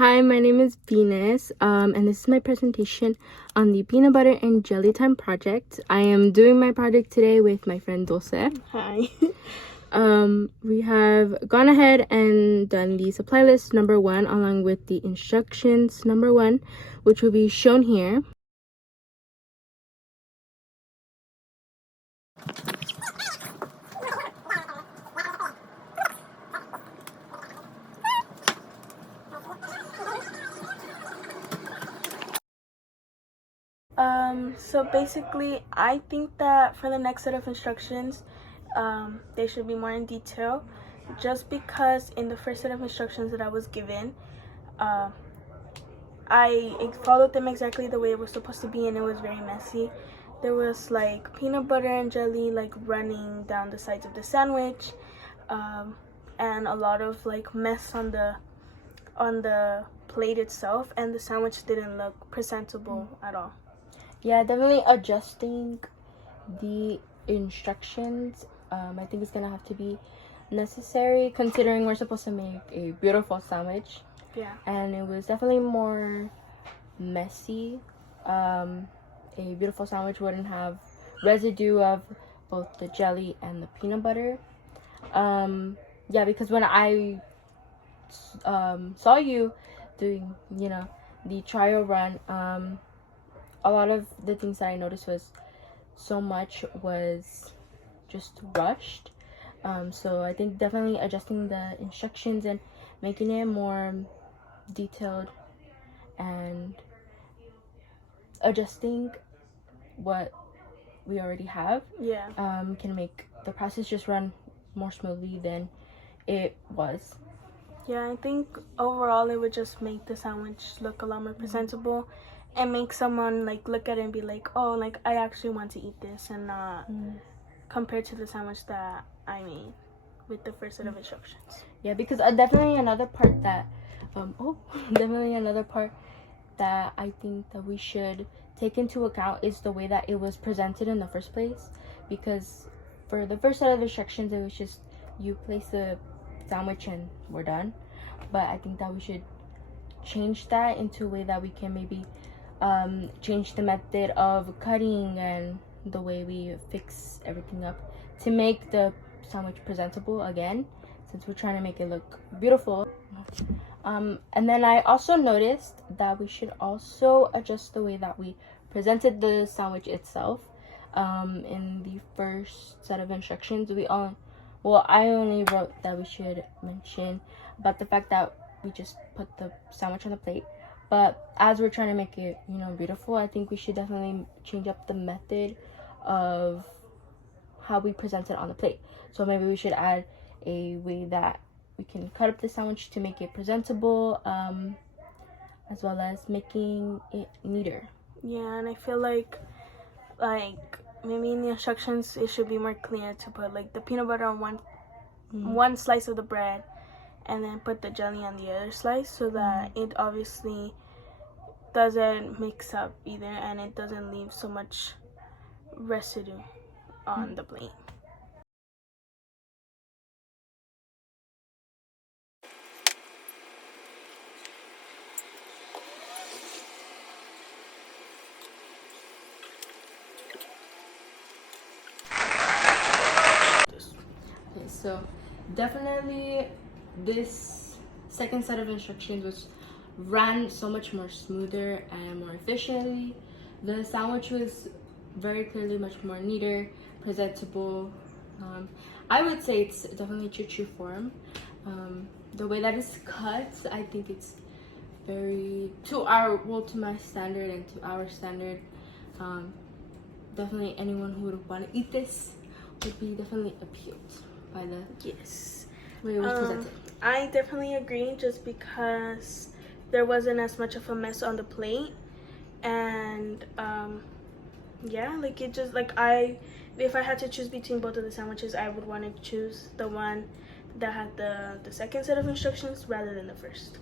Hi, my name is Venus, and this is my presentation on the peanut butter and jelly time project. I am doing my project today with my friend Dulce. Hi. We have gone ahead and done the supply list number 1 along with the instructions number 1, which will be shown here. So basically, I think that for the next set of instructions, they should be more in detail, just because in the first set of instructions that I was given, I followed them exactly the way it was supposed to be, and it was very messy. There was like peanut butter and jelly like running down the sides of the sandwich, and a lot of like mess on the plate itself, and the sandwich didn't look presentable at all. Yeah, definitely adjusting the instructions. I think it's gonna have to be necessary considering we're supposed to make a beautiful sandwich. Yeah. And it was definitely more messy. A beautiful sandwich wouldn't have residue of both the jelly and the peanut butter. Yeah, because when I saw you doing, the trial run, a lot of the things that I noticed was so much was just rushed. So I think definitely adjusting the instructions and making it more detailed and adjusting what we already have can make the process just run more smoothly than it was. Yeah, I think overall it would just make the sandwich look a lot more presentable and make someone like look at it and be like, oh, like I actually want to eat this, and not compared to the sandwich that I made with the first set of instructions. Yeah, because definitely another part that definitely another part that I think that we should take into account is the way that it was presented in the first place. Because for the first set of instructions, it was just you place the sandwich and we're done. But I think that we should change that into a way that we can maybe change the method of cutting and the way we fix everything up to make the sandwich presentable again, since we're trying to make it look beautiful. And then I also noticed that we should also adjust the way that we presented the sandwich itself. In the first set of instructions, I only wrote that we should mention about the fact that we just put the sandwich on the plate. But as we're trying to make it, beautiful, I think we should definitely change up the method of how we present it on the plate. So maybe we should add a way that we can cut up the sandwich to make it presentable, as well as making it neater. Yeah, and I feel like maybe in the instructions it should be more clear to put like the peanut butter on one slice of the bread, and then put the jelly on the other slice, so that it obviously doesn't mix up either, and it doesn't leave so much residue on the plate. Okay, so definitely this second set of instructions ran so much more smoother and more efficiently. The sandwich was very clearly much more neater, presentable. I would say it's definitely true form. The way that it's cut, I think it's very to my standard and to our standard. Definitely anyone who would want to eat this would be definitely appealed by the way it was presented. I definitely agree, just because there wasn't as much of a mess on the plate, and it just if I had to choose between both of the sandwiches, I would want to choose the one that had the second set of instructions rather than the first.